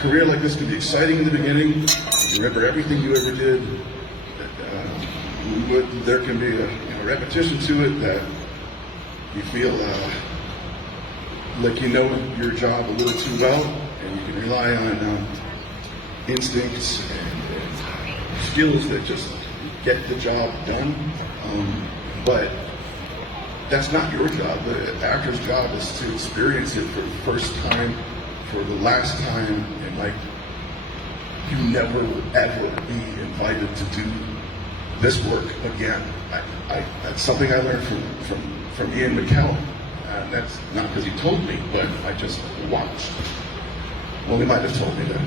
career like this can be exciting in the beginning. You remember everything you ever did. But there can be a repetition to it that you feel like you know your job a little too well, and you can rely on instincts and skills that just get the job done. But that's not your job. The actor's job is to experience it for the first time, for the last time, and like you never ever be invited to do this work again. That's something I learned from Ian McKellen. And that's not because he told me, but I just watched. Well, he might have told me that.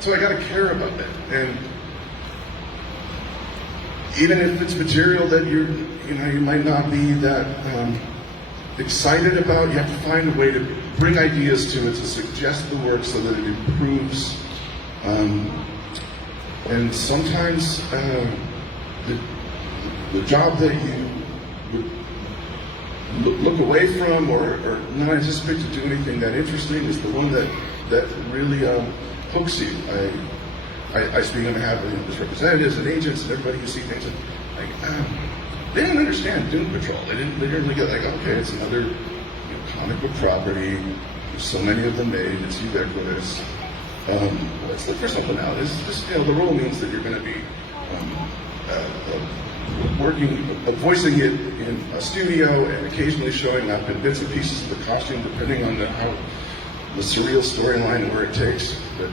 So I got to care about it, and even if it's material that you might not be that excited about, you have to find a way to bring ideas to it, to suggest the work so that it improves. And sometimes the job that you would look away from or not anticipate to do anything that interesting is the one that really hooks you. I speak on behalf of representatives and agents and everybody who see things like they didn't understand Doom Patrol. They didn't really get like, okay, it's another comic book property. There's so many of them made. It's ubiquitous. Let's look for something out. The role means that you're going to be voicing it in a studio and occasionally showing up in bits and pieces of the costume, depending on how the surreal storyline and where it takes. But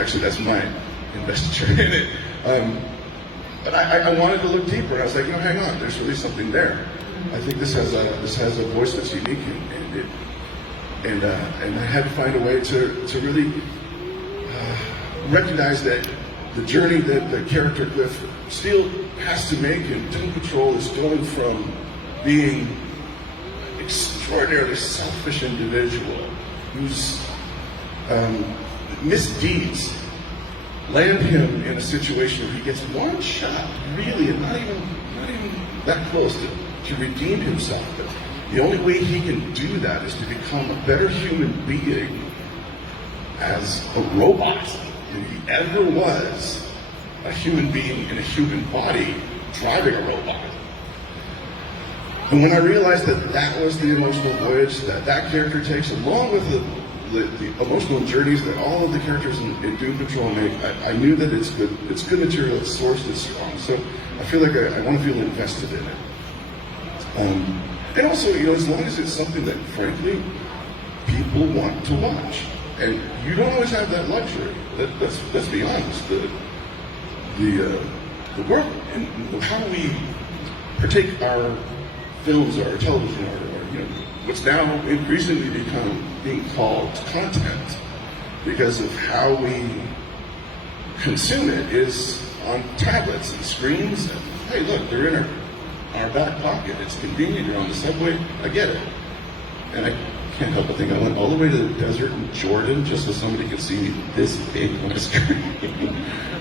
actually, that's my investiture in it. But I wanted to look deeper. I was like, hang on, there's really something there. I think this has a voice that's unique, and I had to find a way to really recognize that the journey that the character Cliff Steele has to make in Doom Patrol is going from being an extraordinarily selfish individual whose misdeeds land him in a situation where he gets one shot, really, and not even that close to redeem himself. But the only way he can do that is to become a better human being as a robot than he ever was a human being in a human body driving a robot. And when I realized that was the emotional voyage that character takes, along with the emotional journeys that all of the characters in Doom Patrol make, I knew that it's good material, it's sourced, it's strong. So I feel like I want to feel invested in it. And also, as long as it's something that, frankly, people want to watch. And you don't always have that luxury. Let's be honest. The work and how we partake our films or our television or what's now increasingly being called content because of how we consume it is on tablets and screens. And, hey, look, they're in our back pocket. It's convenient. You're on the subway. I get it. And I can't help but think I went all the way to the desert in Jordan just so somebody could see me this big on a screen.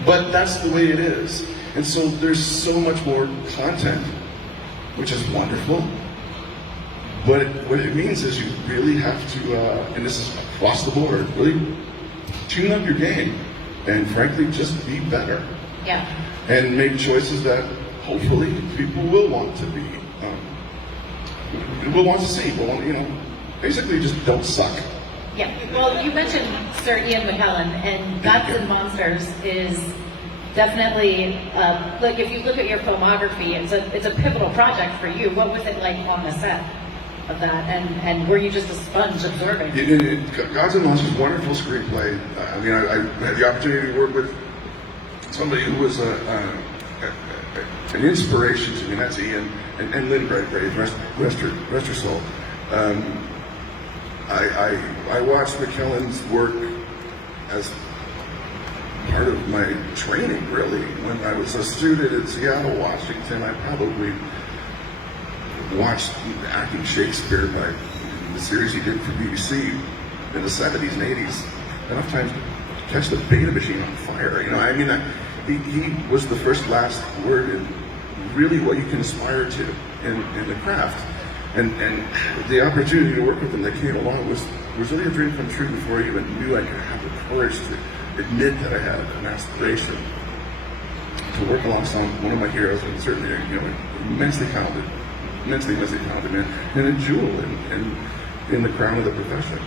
But that's the way it is. And so there's so much more content, which is wonderful. But what it means is you really have to, and this is across the board, really tune up your game and frankly just be better. Yeah. And make choices that hopefully people will want to be, will want to see. Basically just don't suck. Yeah. Well, you mentioned Sir Ian McKellen, and Gods and Monsters is definitely like if you look at your filmography, it's a pivotal project for you. What was it like on the set of that, and were you just a sponge absorbing? Gods and Monsters, wonderful screenplay. I had the opportunity to work with somebody who was an inspiration to me. That's Ian and Lynn Brave, rest her soul. I watched McKellen's work as part of my training, really. When I was a student in Seattle, Washington, I probably watched Acting Shakespeare by the series he did for BBC in the 70s and 80s enough times to catch the beta machine on fire. He was the first last word in really what you can aspire to in the craft. And the opportunity to work with them that came along was really a dream come true before I even knew I could have the courage to admit that I had an aspiration to work alongside one of my heroes, and certainly, immensely talented man, and a jewel in the crown of the profession.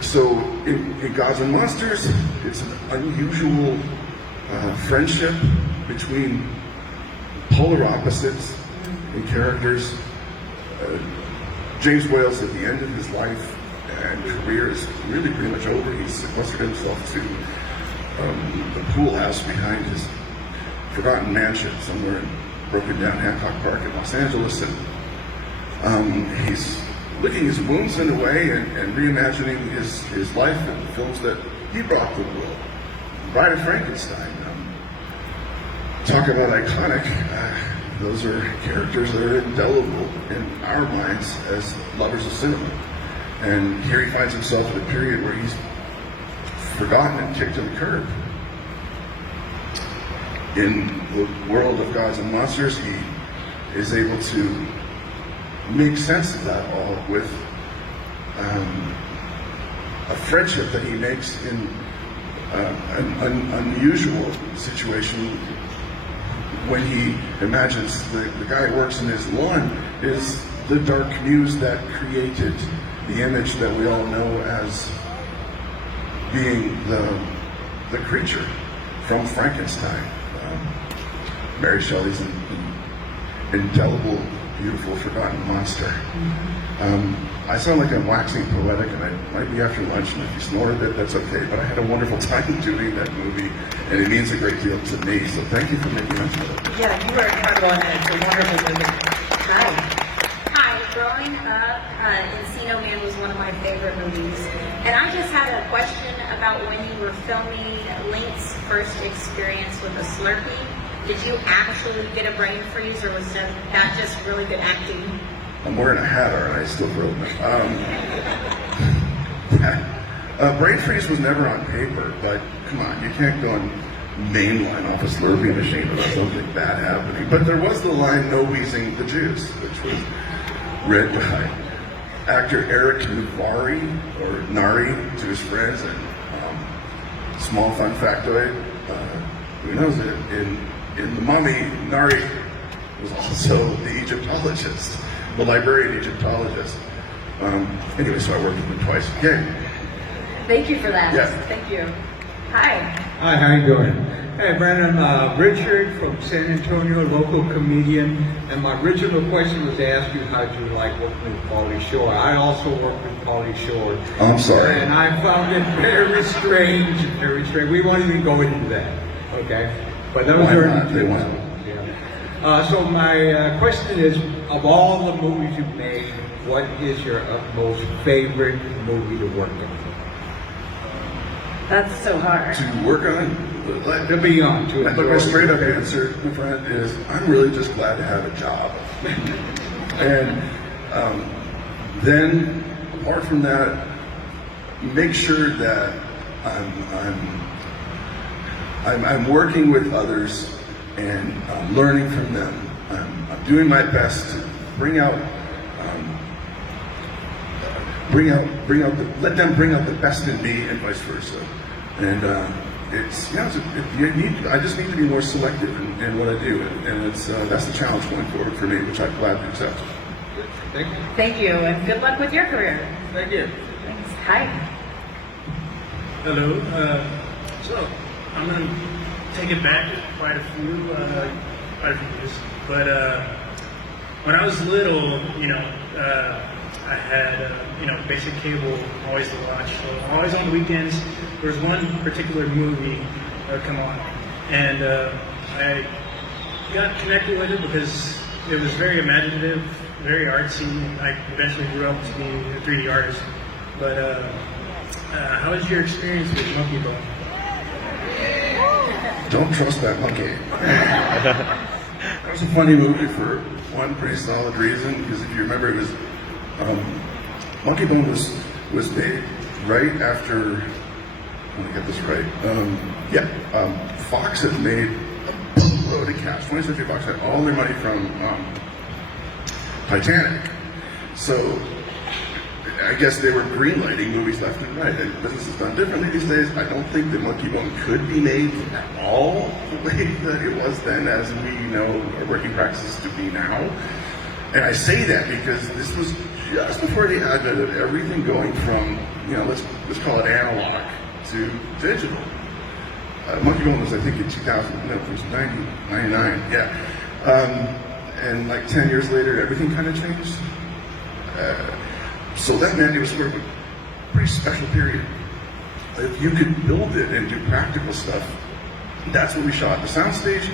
So in Gods and Monsters, it's an unusual friendship between polar opposites in characters. James Wales, at the end of his life and career, is really pretty much over. He's sequestered himself to the pool house behind his forgotten mansion somewhere in broken down Hancock Park in Los Angeles, and he's licking his wounds in a way and reimagining his life in the films that he brought to the world. Bride of Frankenstein. Talk about iconic. Those are characters that are indelible in our minds as lovers of cinema. And here he finds himself in a period where he's forgotten and kicked to the curb. In the world of Gods and Monsters, he is able to make sense of that all with a friendship that he makes in an unusual situation when he imagines the guy who works in his lawn is the dark muse that created the image that we all know as being the creature from Frankenstein. Mary Shelley's indelible, beautiful, forgotten monster. I sound like I'm waxing poetic, and I might be after lunch, and if you snore a bit, that's okay, but I had a wonderful time doing that movie, and it means a great deal to me, so thank you for making mention of it. Yeah, you were incredible, and it's a wonderful movie. Hi, growing up, Encino Man was one of my favorite movies. And I just had a question about when you were filming Link's first experience with a Slurpee. Did you actually get a brain freeze, or was that just really good acting? I'm wearing a hat, aren't I? Still frozen. Brain freeze was never on paper, but come on, you can't go and mainline off a Slurpee machine without something bad happening. But there was the line, "No wheezing the juice," which was read by actor Eric Nari to his friends. And small fun factoid, who knows it? In The Mummy, Nari was also the Egyptologist, the librarian Egyptologist. Anyway, so I worked with him twice. Yay. Thank you for that. Yeah. Thank you. Hi. Hi, how you doing? Hey, Brandon, Richard from San Antonio, local comedian. And my original question was to ask you how you like working with Pauly Shore. I also work with Pauly Shore. I'm sorry. And I found it very strange, very strange. We won't even go into that, okay? But that was Why very not? They won't. Yeah. So my question is, of all the movies you've made, what is your most favorite movie to work on? That's so hard. To work on, To be on, to look, my straight up answer, my friend, is I'm really just glad to have a job. And then, apart from that, make sure that I'm working with others and learning from them. I'm doing my best to let them bring out the best in me, and vice versa. And I just need to be more selective in what I do, and that's the challenge going forward for me, which I'm glad to accept. Thank you. Thank you, and good luck with your career. Thank you. Thanks. Hi. Hello. So I'm going to take it back quite a few years. But when I was little, I had basic cable always to watch. So always on the weekends, there was one particular movie that would come on, and I got connected with it because it was very imaginative, very artsy. I eventually grew up to be a 3D artist. But how was your experience with Monkey Bone? Don't trust that monkey. That was a funny movie for one pretty solid reason, because if you remember, it was Monkey Bone was made right after. Let me get this right. Fox had made a boatload of cash. 20th Century Fox had all their money from Titanic. So I guess they were greenlighting movies left and right, and business is done differently these days. I don't think that Monkey Bone could be made at all the way that it was then, as we know our working practices to be now. And I say that because this was just before the advent of everything going from, let's call it analog to digital. Monkey Bone was, I think, in 2000, no, it was 99, yeah. And like 10 years later, everything kind of changed. So that meant it was sort of a pretty special period. If you could build it and do practical stuff, that's what we shot. The soundstage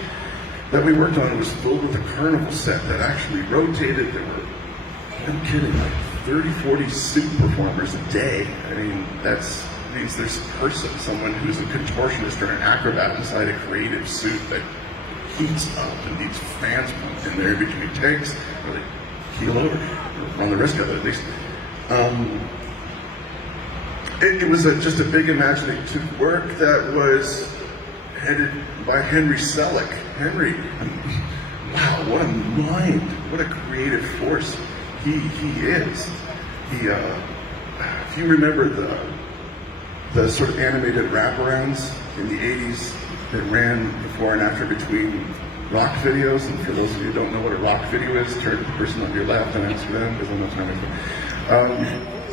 that we worked on was filled with a carnival set that actually rotated. There were, I'm kidding, like 30, 40 suit performers a day. I mean, that means there's a person, someone who's a contortionist or an acrobat inside a creative suit that heats up and needs fans pumped in there between takes, or they keel over, or run the risk of it at least. It was just a big imaginative work that was headed by Henry Selick. Henry, wow, what a mind, what a creative force he is. If you remember the sort of animated wraparounds in the 80s that ran before and after between rock videos, and for those of you who don't know what a rock video is, turn to the person on your left and answer them, because I'm not trying to.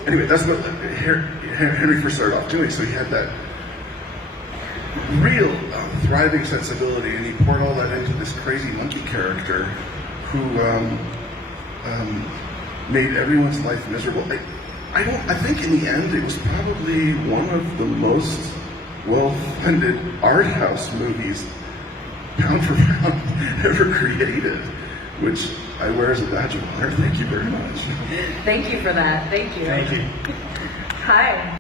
Anyway, that's what Henry first started off doing. So he had that real thriving sensibility, and he poured all that into this crazy monkey character who made everyone's life miserable. I think in the end it was probably one of the most well-funded art house movies, pound for pound, ever created, which I wear as a badge of honor. Thank you very much. Thank you for that. Thank you. Thank you. Hi.